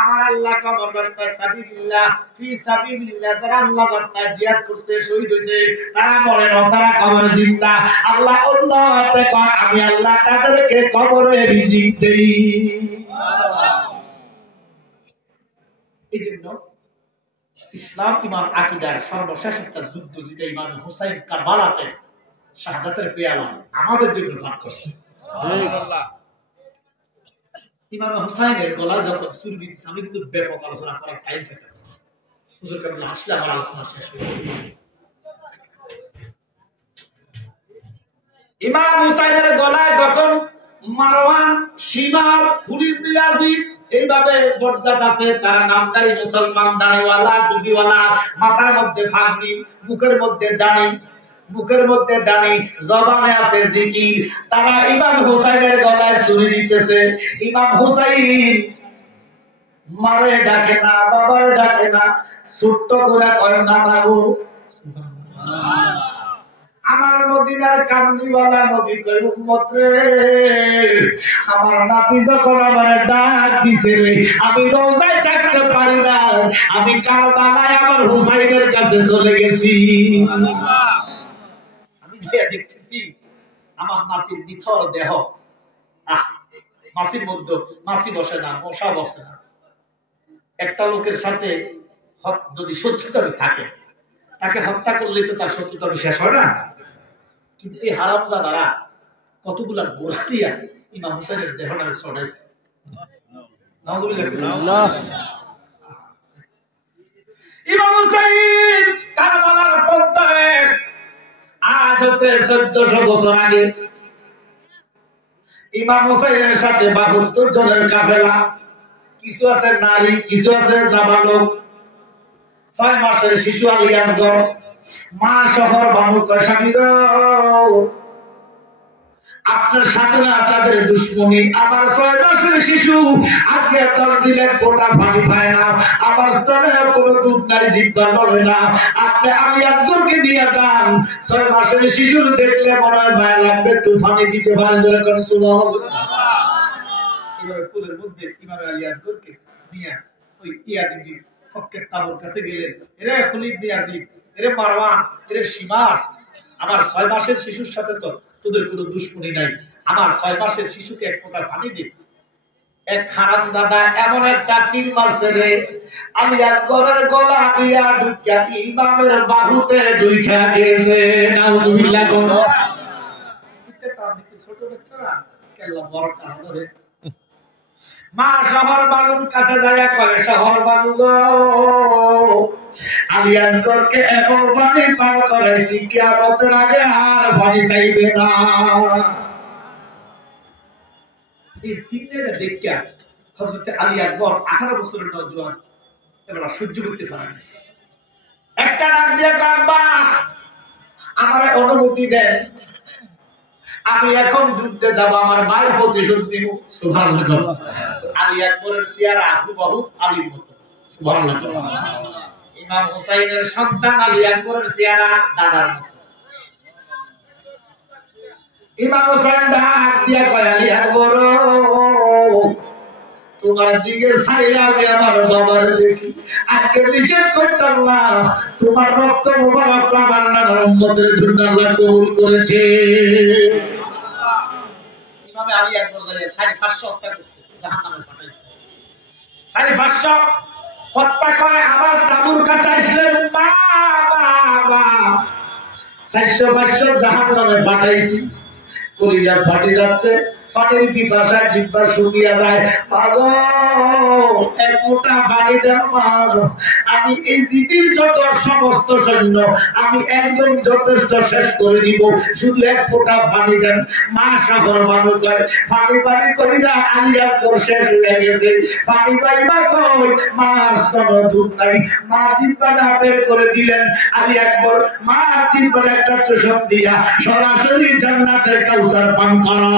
আমার আল্লাহ কবর রাস্তায় সাবিলিল্লাহ ফি সাবিলিল্লাহ যারা আল্লাহ রাস্তায় জিহাদ করছে শহীদ হইছে তারা মরে না, তারা কবরে জিন্দা। আল্লাহ উম্মতে কয় আমি আল্লাহ তাদেরকে কবরে রিজিক দেই। এইজন্য ইসলাম ইমান আকীদার সর্বশেষ একটা যুদ্ধ যেটা ইমাম হুসাইন কারবালাতে শাহাদাতের পেয়ালা আমাদের জন্য পান করছে। সুবহানাল্লাহ। ইমাম হুসাইনের গলা যখন ছুরি দিতেছে আমি কিন্তু ব্যাপক আলোচনা করার টাইম পেতাম না, হুজুর কেবল আসলে আমার আলোচনা শেষ হয়ে যাবে। ইমাম হুসাইনের গলায় যখন মারওয়ান, শিমার, খুলিদ বিন ইয়াজিদ এইভাবে বজ্জাত আছে, তারা নামদারি মুসলমান, দাড়িওয়ালা, টুপিওয়ালা, মাথার মধ্যে ফাগড়ি, মুখের মধ্যে দাড়ি, জবানে আছে জিকির, তারা ইমাম হুসাইনের গলায় ছুরি দিতেছে। ইমাম হুসাইন মারে ডাকে না, বাবার ডাকে না, ছোট্ট করে কয় না মাগো সুবহানাল্লাহ। আমার মদিনার কামলিওয়ালা নবী কয় উম্মত রে, আমার নাতি যখন আমার ডাক দিছে রে, আমি রওজায় থাকতে পারি না, আমি কারবালায় আমার হুসাইনের কাছে চলে গেছি। আমি যে দেখতেছি আমার নাতির নিথর দেহ, মাছির মধ্যে মাছি বসে না, মশা বসে না। একটা লোকের সাথে যদি শত্রুতা থাকে, তাকে হত্যা করলে তো তার শত্রুতা শেষ হয় না। কিন্তু এই হারামজাদারা কতগুলা গোড়া দিয়া ইমাম হুসাইনের দেহটাকে ছড়াইছে। নাউজুবিল্লাহ। ইমাম হুসাইন কারবালার প্রান্তরে আজ হতে 1400 বছর আগে ইমাম হুসাইনের সাথে 72 জনের কাফেলা, কিছু আছে নারী, কিছু আছে নাবালক, 6 মাসের শিশু আলী আসগর, মা শহর বানু কসামির, আপনার সাথে না তাদের দুশ্মনী। আমার 6 মাসের শিশু আজকে তোর দিলে কোটা পানি পায় না, আমার স্তনে কোনো দুধ নাই, জিহ্বা নড়ে না। আপনি আলী আসগরকে নিয়ে যান, 6 মাসের শিশুর দেখলে মনে হয় মায়া লাগবে, একটু পানি দিতে পারে। যেরকম সুবহানাল্লাহ। এভাবে কুলের মধ্যে ইমাম আলী আসগরকে নিয়ে ওই ইয়াজিদের ফকের তাবুর কাছে গেলেন। এরে খুলিদ বিন ইয়াজিদ, এরে মারওয়ান, এরে শিমার, আমার 6 মাসের শিশুর সাথে তো তোদের কোনো দুশ্মনী নাই, আমার 6 মাসের শিশুকে এক ফোঁটা পানি দে। এক হারামজাদা এমন একটা তীর মারছে রে, আলী আসগরের গলা দিয়া ঢুকিয়া ইমামের বাহুতে ঢুইকা গেছে। নাউজুবিল্লাহ। ছোট বাচ্চারা কেল্লা বড়টা হলো। মা শহর বালুর কাছে যাইয়া কয়, শহর বালু গো, আলী আসগরকে এমন পানি পান করাইছি কিয়ামতের আগে আর পানি চাইবে না। এই সিনেমাটা দেখিয়া হযরত আলী আকবর 18 বছরের নওজোয়ান এবার সহ্য করতে পারে না, একটা ডাক দিয়ে কাঁদবা, আমার অনুমতি দেন, আমি এখন যুদ্ধে যাব, আমার মায়ের প্রতিশোধ নিব। সুবহানাল্লাহ। আলী আকবরের চেহারা হুবহু আলীর মতো। সুবহানাল্লাহ। ইমাম হুসাইনের সন্তান আলী আকবরের চেহারা দাদার মতো। ইমাম হুসাইন ডাক দিয়া কয়, আলী আকবর তোমার দিকে চাইলে আমি আমার বাবার দেখি, আজকে নিষেধ করতাম না, তোমার রক্ত মুবারক আমার নানা উম্মতের জন্য আল্লাহ কবুল করেছে। ইমামে আলী আকবর দাঁড়িয়ে 500 হত্যা করছে, জাহান্নামে পাঠাইছে। 500 হত্যা করে আমার তাবুর কাছে আসলেন, মা 400-500 জাহান্নামে পাঠাইছি। কলিজা ফাটি যাচ্ছে, ফাটির পিপাসায় জিহ্বা শুকিয়ে যায়। মাগো এক মুঠা পানি দেন মা, আমি এই জিদির যত সমস্ত সৈন্য আমি একজন যথেষ্ট শেষ করে দিব, শুধু এক ফোঁটা পানি দেন। মা শহর বানু কয়, পানি করিরা আলী আসগর শেষ হয়ে গেছে, পানি পাইবা কই, মার স্তন দুধ নাই। মা জিহ্বাটা বের করে দিলেন আলী আকবর, মা জিহ্বার একটা চুষণ দিয়া সরাসরি জান্নাতের কাউসার পান করা।